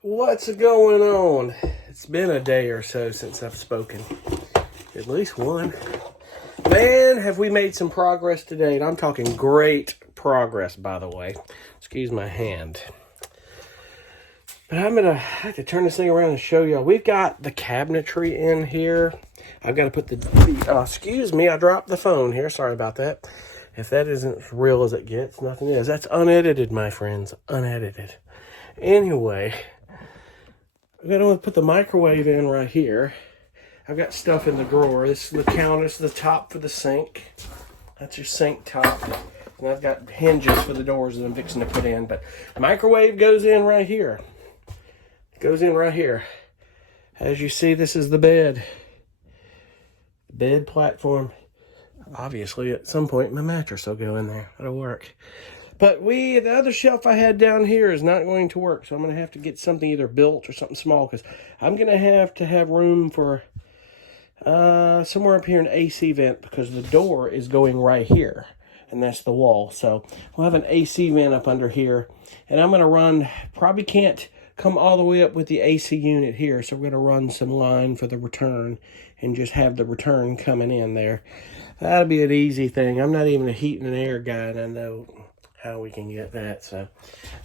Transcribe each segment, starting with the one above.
What's going on? It's been a day or so since I've spoken. At least one. Man, have we made some progress today. And I'm talking great progress, by the way. Excuse my hand. But I'm going to have to turn this thing around and show y'all. We've got the cabinetry in here. I've got to put excuse me, I dropped the phone here. Sorry about that. If that isn't as real as it gets, nothing is. That's unedited, my friends. Unedited. Anyway, I'm going to put the microwave in right here. I've got stuff in the drawer. This is the counter. This is the top for the sink. That's your sink top. And I've got hinges for the doors that I'm fixing to put in. But the microwave goes in right here. It goes in right here. As you see, this is the bed. Bed platform. Obviously, at some point, my mattress will go in there. That'll work. But the other shelf I had down here is not going to work. So I'm going to have to get something either built or something small. Because I'm going to have room for somewhere up here an AC vent. Because the door is going right here. And that's the wall. So we'll have an AC vent up under here. And I'm going to run, probably can't come all the way up with the AC unit here. So we're going to run some line for the return. And just have the return coming in there. That'll be an easy thing. I'm not even a heat and air guy. And I know how we can get that. So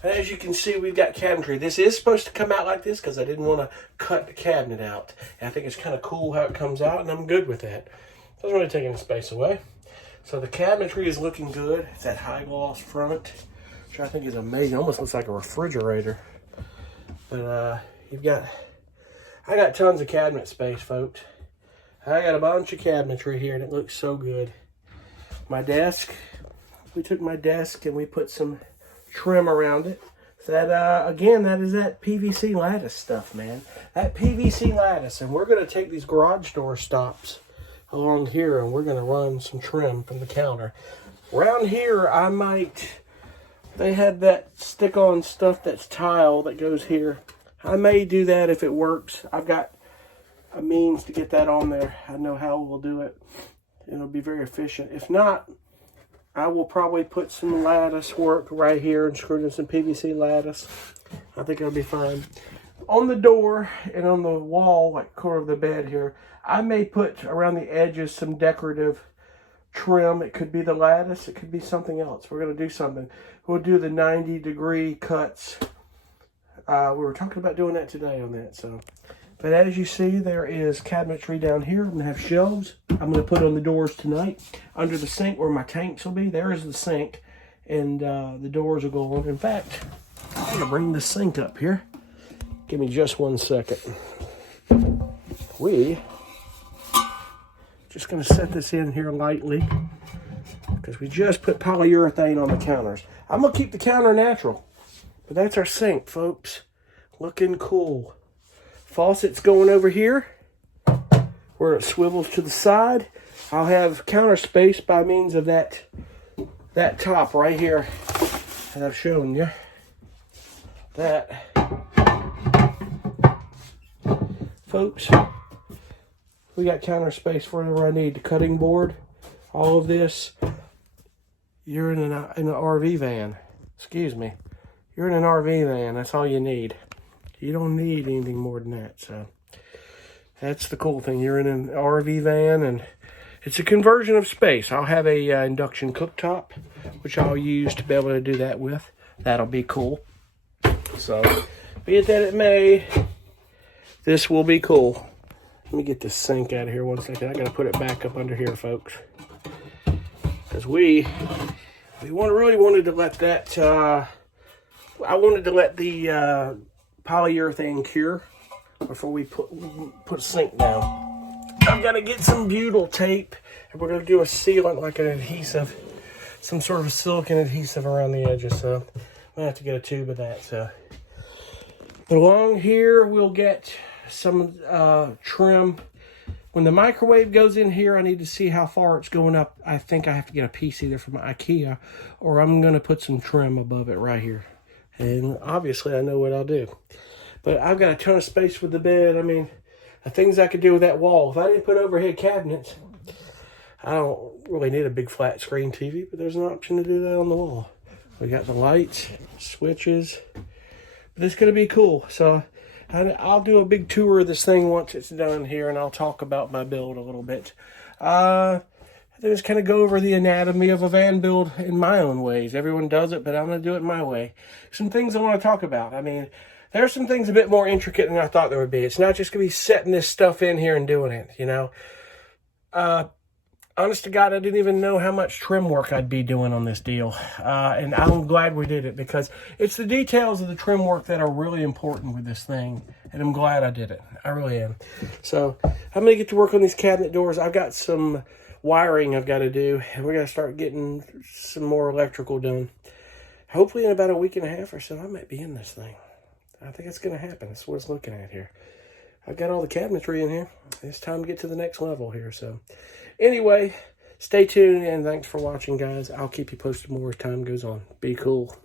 as you can see, we've got cabinetry. This is supposed to come out like this because I didn't want to cut the cabinet out. And I think it's kind of cool how it comes out, and I'm good with that. Doesn't really take any space away. So the cabinetry is looking good. It's that high gloss front, which I think is amazing. Almost looks like a refrigerator. But I got tons of cabinet space, folks. I got a bunch of cabinetry here, and it looks so good. My desk. We took my desk and we put some trim around it. That again, that is that PVC lattice stuff, man. That PVC lattice, and we're going to take these garage door stops along here, and we're going to run some trim from the counter. Around here, they had that stick-on stuff that's tile that goes here. I may do that if it works. I've got a means to get that on there. I know how we'll do it. It'll be very efficient. If not, I will probably put some lattice work right here and screw in some PVC lattice. I think it'll be fine. On the door and on the wall, like corner of the bed here, I may put around the edges some decorative trim. It could be the lattice. It could be something else. We're going to do something. We'll do the 90-degree cuts. We were talking about doing that today on that. But as you see, there is cabinetry down here. I'm going to have shelves. I'm going to put on the doors tonight. Under the sink where my tanks will be, there is the sink. And the doors will go on. In fact, I'm going to bring the sink up here. Give me just 1 second. Just going to set this in here lightly. Because we just put polyurethane on the counters. I'm going to keep the counter natural. But that's our sink, folks. Looking cool. Faucet's going over here where it swivels to the side. I'll have counter space by means of that top right here that I've shown you. That, folks, we got counter space for whatever I need. The cutting board, all of this. You're in an RV van. Excuse me. You're in an RV van. That's all you need. You don't need anything more than that. So that's the cool thing. You're in an RV van, and it's a conversion of space. I'll have a induction cooktop, which I'll use to be able to do that with. That'll be cool. So be it that it may, this will be cool. Let me get this sink out of here 1 second. I got to put it back up under here, folks, because we really wanted to let that. I wanted to let the polyurethane cure before we put a sink down. I've got to get some butyl tape, and we're going to do a sealant, like an adhesive, some sort of silicone adhesive around the edges. So I'm going to have to get a tube of that. So, but along here, we'll get some trim. When the microwave goes in here, I need to see how far it's going up. I think I have to get a piece either from IKEA, or I'm going to put some trim above it right here. And obviously, I know what I'll do. But I've got a ton of space with the bed. I mean, the things I could do with that wall. If I didn't put overhead cabinets, I don't really need a big flat screen TV, but there's an option to do that on the wall. We got the lights, switches, But it's going to be cool. So I'll do a big tour of this thing once it's done here, and I'll talk about my build a little bit. I just kind of go over the anatomy of a van build in my own ways. Everyone does it, but I'm going to do it my way. Some things I want to talk about. I mean, there are some things a bit more intricate than I thought there would be. It's not just going to be setting this stuff in here and doing it, you know. Honest to God, I didn't even know how much trim work I'd be doing on this deal. And I'm glad we did it, because it's the details of the trim work that are really important with this thing. And I'm glad I did it. I really am. So I'm going to get to work on these cabinet doors. I've got some wiring I've got to do, and we're going to start getting some more electrical done. Hopefully in about a week and a half or so, I might be in this thing. I think it's going to happen. That's what it's looking at here. I've got all the cabinetry in here. It's time to get to the next level here. So anyway, stay tuned, and thanks for watching, guys. I'll keep you posted more as time goes on. Be cool.